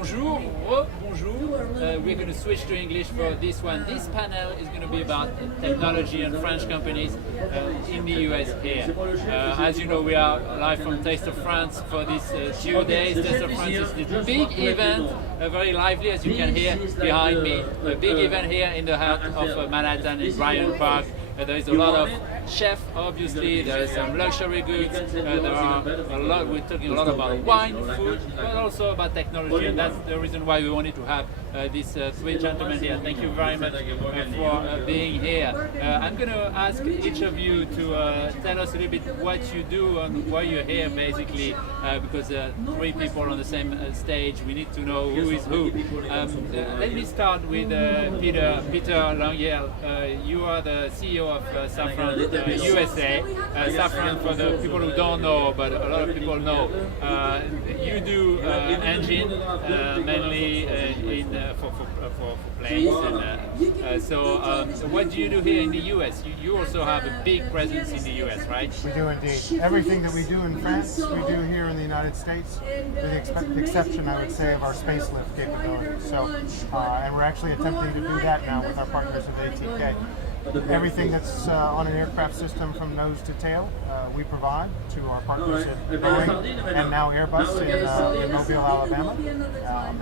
bonjour, bonjour. We're going to switch to English for this one. This panel is going to be about technology and French companies in the US here. As you know, we are live from Taste of France for these 2 days. Taste of France is this big event, very lively, as you can hear behind me. A big event here in the heart of Manhattan in Bryant Park. There is a lot of chefs, obviously. There is some luxury goods. There are a lot. We're talking a lot about wine, food, but also about technology, and that's the reason why we wanted to have these three gentlemen here. Thank you very much for being here. I'm going to ask each of you to tell us a little bit what you do and why you're here, basically, because three people on the same stage. We need to know who is who. Let me start with Peter Lengyel. You are the CEO of Safran USA. Safran, for the people who don't know, but a lot of people know, you do engine mainly for planes. And, so what do you do here in the US? You also have a big presence in the US, right? We do indeed. Everything that we do in France, we do here in the United States, with the exception, I would say, of our space lift capabilities. So, and we're actually attempting to do that now with our partners at ATK. Everything that's on an aircraft system from nose to tail, we provide to our partners at Boeing and now Airbus in Mobile, Alabama.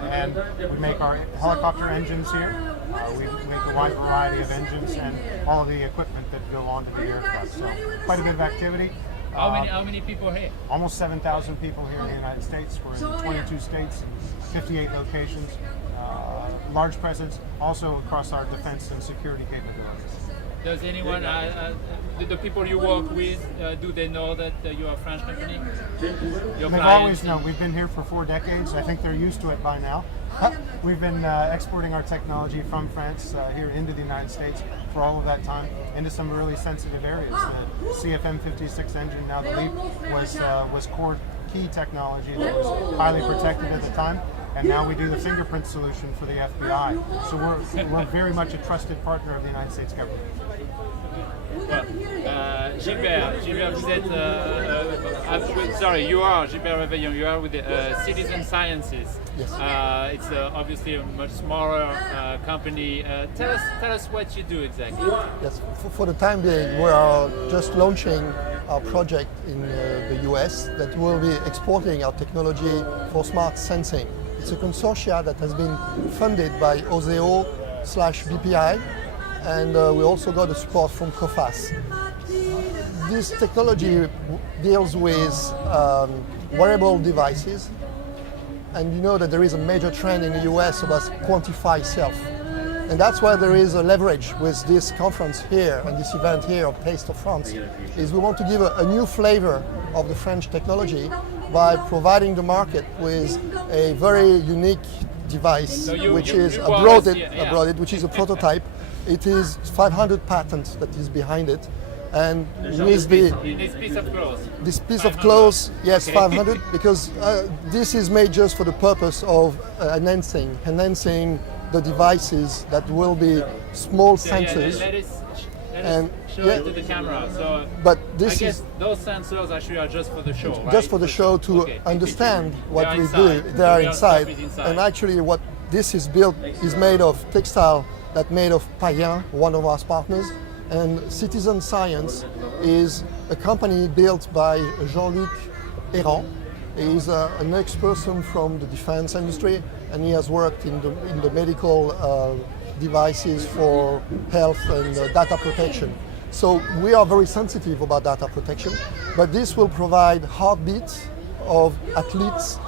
And we make our helicopter engines here. We make a wide variety of engines and all of the equipment that go onto the aircraft. So quite a bit of activity. How many people here? Almost 7,000 people here in the United States. We're in 22 states and 58 locations. Large presence also across our defense and security capabilities. Does anyone, the people you work with, do they know that you're a French company? They've always known. We've been here for 4 decades. I think they're used to it by now. We've been exporting our technology from France here into the United States for all of that time, into some really sensitive areas. The CFM56 engine, now the LEAP, was core key technology that was highly protected at the time. And now we do the fingerprint solution for the FBI. So we're very much a trusted partner of the United States government. Gilbert, vous êtes, sorry, you are Gilbert Reveillon. You are with the Cityzen Sciences. Yes. It's obviously a much smaller company. Tell us what you do exactly. Yes. For the time being, we are just launching our project in the US that will be exporting our technology for smart sensing. It's a consortia that has been funded by OSEO/BPI, and we also got the support from COFAS. This technology deals with wearable devices, and you know that there is a major trend in the US about quantify self. And that's why there is a leverage with this conference here and this event here of Taste of France, is we want to give a new flavor of the French technology by providing the market with a very unique device, which is which is a prototype. It is 500 patents that is behind it, and with this piece of clothes. This piece of clothes, yes, 500, because this is made just for the purpose of enhancing the devices that will be small sensors. And show it to the camera. So, but this is those sensors actually are just for the show, right? Just for the show to understand what we do. They are inside. And actually, what this is built is made of textile that made of Payen, one of our partners. And Cityzen Science is a company built by Jean-Luc Errand. He is an ex-person from the defense industry, and he has worked in the medical devices for health and data protection. So we are very sensitive about data protection, but this will provide heartbeats of athletes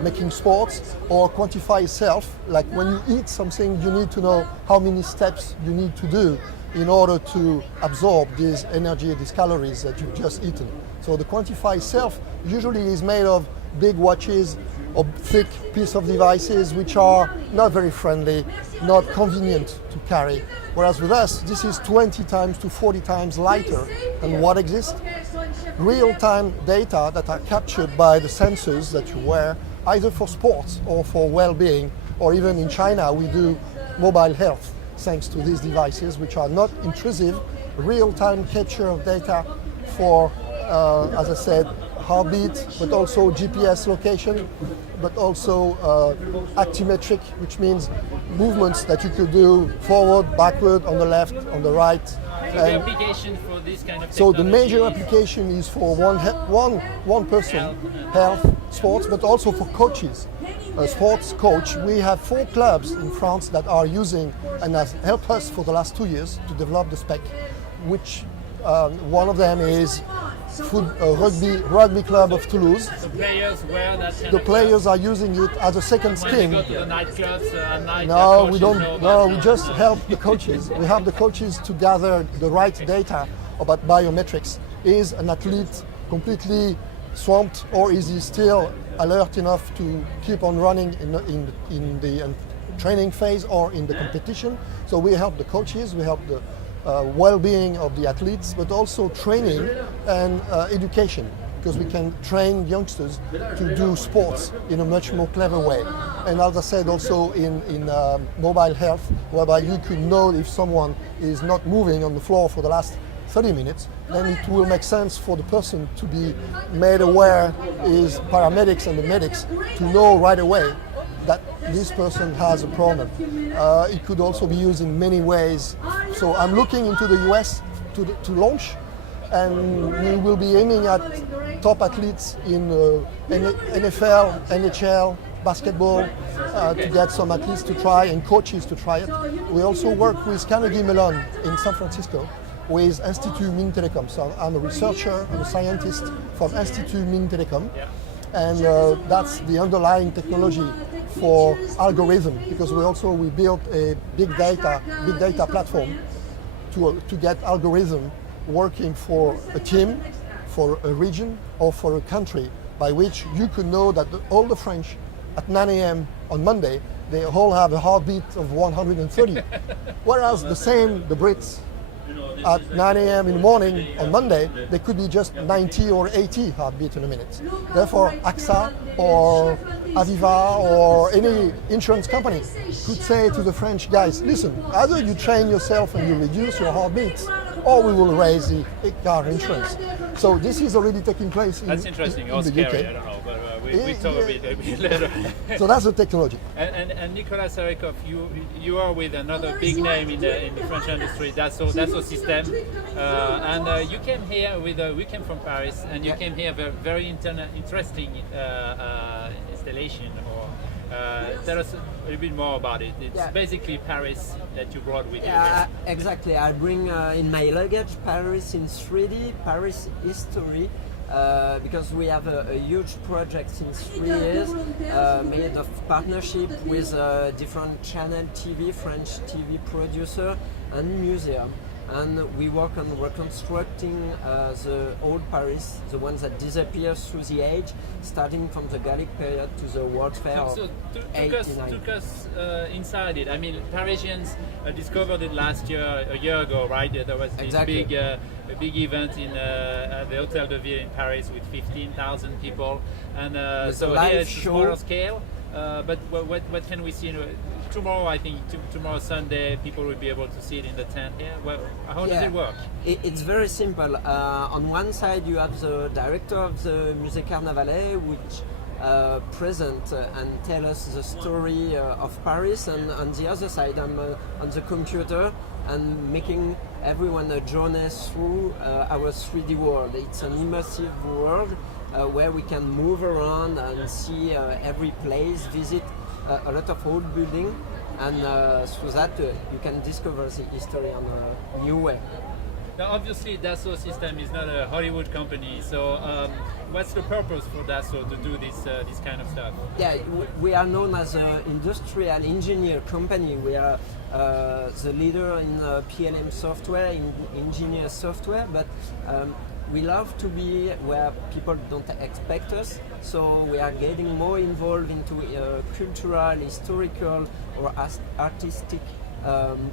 making sports, or quantify self, like when you eat something, you need to know how many steps you need to do in order to absorb this energy, these calories that you've just eaten. So the quantify self usually is made of big watches or thick piece of devices which are not very friendly, not convenient to carry. Whereas with us, this is 20 times to 40 times lighter than what exists. Real-time data that are captured by the sensors that you wear, either for sports or for well-being, or even in China we do mobile health thanks to these devices, which are not intrusive, real-time capture of data for, as I said, heartbeat, but also GPS location, but also actimetric, which means movements that you could do forward, backward, on the left, on the right. So the application for this kind of So the technology major is- application is for one person, health, sports, but also for coaches. A sports coach, we have 4 clubs in France that are using and has helped us for the last 2 years to develop the spec, which one of them is rugby club of Toulouse. the players wear that kind The of players are using it as a second when they skin. go to the nightclubs at night. No, their we coaches don't. know No, about we it. just help the coaches. We help the coaches to gather the right data about biometrics. Is an athlete completely swamped, or is he still alert enough to keep on running in the training phase or in the competition? So we help the coaches. We help the well-being of the athletes, but also training and education, because we can train youngsters to do sports in a much more clever way. And as I said, also in mobile health, whereby you could know if someone is not moving on the floor for the last 30 minutes, then it will make sense for the person to be made aware, is paramedics and the medics, to know right away that this person has a problem. It could also be used in many ways. So I'm looking into the US to launch, and we will be aiming at top athletes in NFL, NHL, basketball, to get some athletes to try and coaches to try it. We also work with Carnegie Mellon in San Francisco with Institut Mines Telecom. So I'm a researcher, I'm a scientist from Institut Mines Telecom, and that's the underlying technology for algorithm, because we built a big data platform to get algorithm working for a team, for a region, or for a country, by which you could know that all the French at 9 a.m. on Monday, they all have a heartbeat of 130, whereas the Brits at 9 a.m. in the morning on Monday, they could be just 90 or 80 heartbeat in a minute. Therefore, AXA or Aviva or any insurance company could say to the French guys, listen, either you train yourself and you reduce your heartbeats, or we will raise the car insurance. So this is already taking place That's interesting. Or in the scary, UK. I don't know, but we talk a bit later. So that's the technology. And Nicolas Serikoff, you are with another big name in the French industry, Dassault System, and you came here we came from Paris, and you came here with a very interesting installation. Tell us a little bit more about it. It's basically Paris that you brought with you. Exactly. I bring in my luggage Paris in 3D, Paris history. Because we have a huge project since 3 years made of partnership with different channel TV, French TV producer and museum. And we work on reconstructing the old Paris, the ones that disappear through the age, starting from the Gallic period to the World's Fair of So '89. took us inside it. I mean, Parisians discovered it last year, a year ago, right? There was this Exactly. big event at the Hotel de Ville in Paris with 15,000 people, and With so a live here it's a show. smaller scale. But what can we see? Tomorrow, I think tomorrow Sunday, people will be able to see it in the tent here. Well, how does it work? It's very simple. On one side, you have the director of the Musée Carnavalet, which present and tell us the story of Paris, and on the other side, I'm on the computer and making everyone a journey through our 3D world. It's an immersive world where we can move around and see every place, visit a lot of old buildings, and through that you can discover the history on a new way. Now, obviously, Dassault System is not a Hollywood company, so what's the purpose for Dassault to do this kind of stuff? Yeah, we are known as an industrial engineer company. We are the leader in PLM software, in engineer software, but we love to be where people don't expect us, so we are getting more involved into cultural, historical, or artistic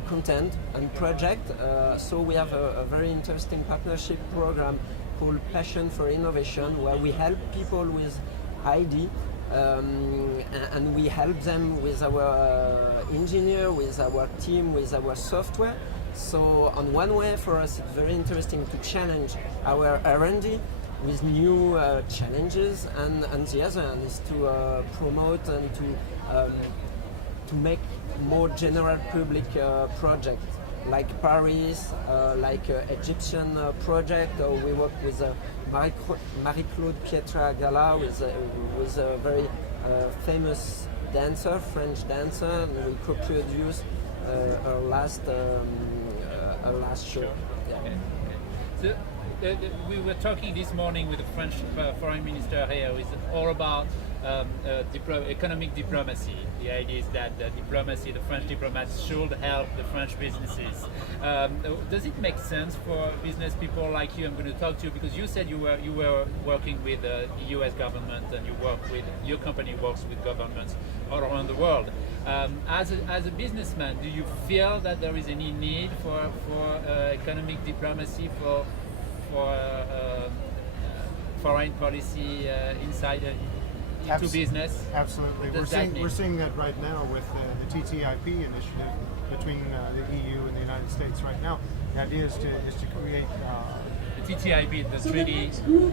content and project. So we have a very interesting partnership program called Passion for Innovation, where we help people with ID, and we help them with our engineer, with our team, with our software. So on one way, for us, it's very interesting to challenge our R&D with new challenges, and the other hand is to promote and to make more general public projects like Paris, like Egyptian project. We work with Marie-Claude Pietragala, with a very famous dancer, French dancer, and we co-produce her last show. So, we were talking this morning with the French foreign minister here. It's all about economic diplomacy. The idea is that the French diplomats should help the French businesses. Does it make sense for business people like you? I'm going to talk to you because you said you were working with the U.S. government, and your company works with governments all around the world. As a businessman, do you feel that there is any need for economic diplomacy for foreign policy inside into business? Absolutely. We're seeing that right now with the TTIP initiative between the EU and the United States right now. The idea is to create the TTIP, the treaty,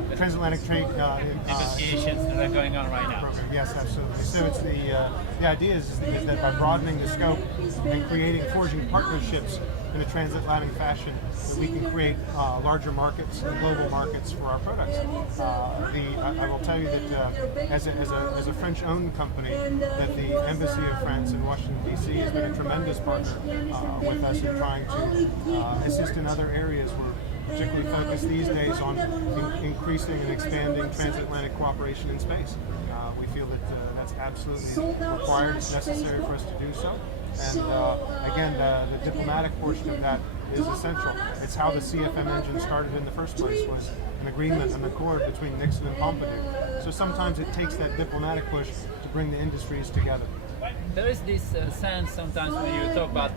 the transatlantic trade negotiations that are going on right now. Program. Yes, absolutely. So it's the idea is that by broadening the scope and forging partnerships in a transatlantic fashion, that we can create larger markets and global markets for our products. I will tell you that as a French-owned company, that the Embassy of France in Washington D.C. has been a tremendous partner with us in trying to assist in other areas. We're particularly focused these days on increasing and expanding transatlantic cooperation in space. We feel that that's absolutely required, it's necessary for us to do so. And again, the diplomatic portion of that is essential. It's how the CFM engine started in the first place, was an agreement, an accord between Nixon and Pompidou. So sometimes it takes that diplomatic push to bring the industries together. There is this sense sometimes when you talk about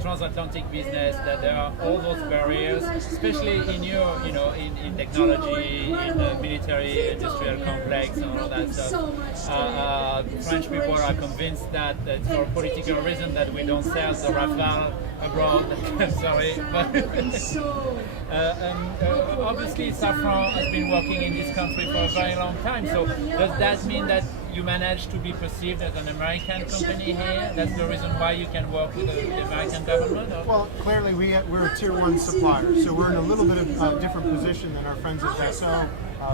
transatlantic business that there are all those barriers, especially in technology, in the military industrial complex and all that stuff. French people are convinced that it's for political reason that we don't sell the Rafale abroad. Sorry, but obviously Safran has been working in this country for a very long time. So does that mean that you managed to be perceived as an American company here? That's the reason why you can work with the American government? Or? Well, clearly we're a tier 1 supplier, so we're in a little bit of a different position than our friends at Dassault.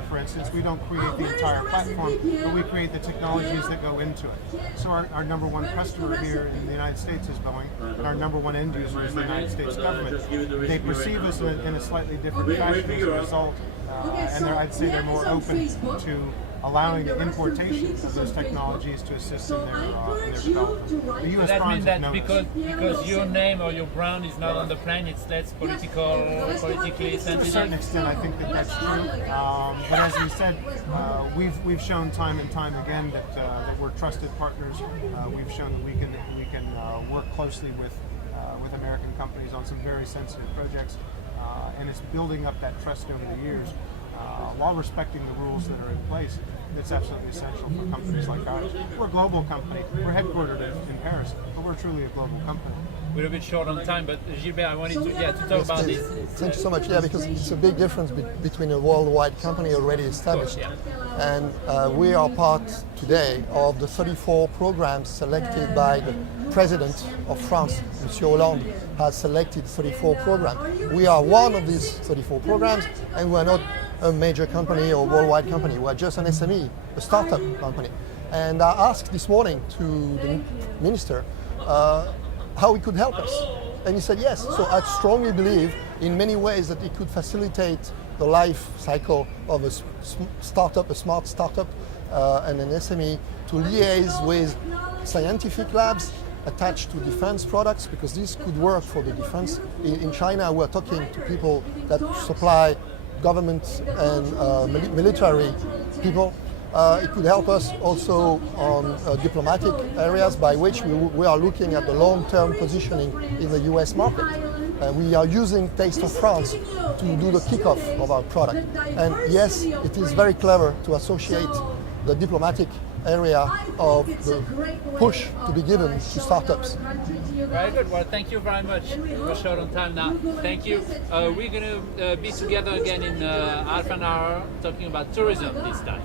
For instance, we don't create the entire platform, but we create the technologies that go into it. So our number one customer here in the United States is Boeing, and our number one end user is the United States government. They perceive us in a slightly different fashion as a result, and I'd say they're more open to allowing the importation of those technologies to assist in their development. The U.S. That means that because your name or your brand is not on the plane, it's less politically sensitive? To a certain extent, I think that's true. But as we said, we've shown time and time again that we're trusted partners. We've shown that we can work closely with American companies on some very sensitive projects, and it's building up that trust over the years. While respecting the rules that are in place, it's absolutely essential for companies like ours. We're a global company. We're headquartered in Paris, but we're truly a global company. We're a bit short on time, but Gilbert, I wanted to talk about this. Thank you so much. Yeah, because it's a big difference between a worldwide company already established, and we are part today of the 34 programs selected by the President of France, Monsieur Hollande, has selected 34 programs. We are one of these 34 programs, and we are not a major company or worldwide company. We are just an SME, a startup company. And I asked this morning to the minister how he could help us. And he said yes. So I strongly believe in many ways that it could facilitate the life cycle of a startup, a smart startup, and an SME to liaise with scientific labs attached to defense products, because this could work for the defense. In China, we're talking to people that supply government and military people. It could help us also on diplomatic areas, by which we are looking at the long-term positioning in the US market. We are using Taste of France to do the kickoff of our product. And yes, it is very clever to associate the diplomatic area of the push to be given to startups. Very good. Well, thank you very much. We're short on time now. Thank you. We're going to be together again in half an hour talking about tourism this time.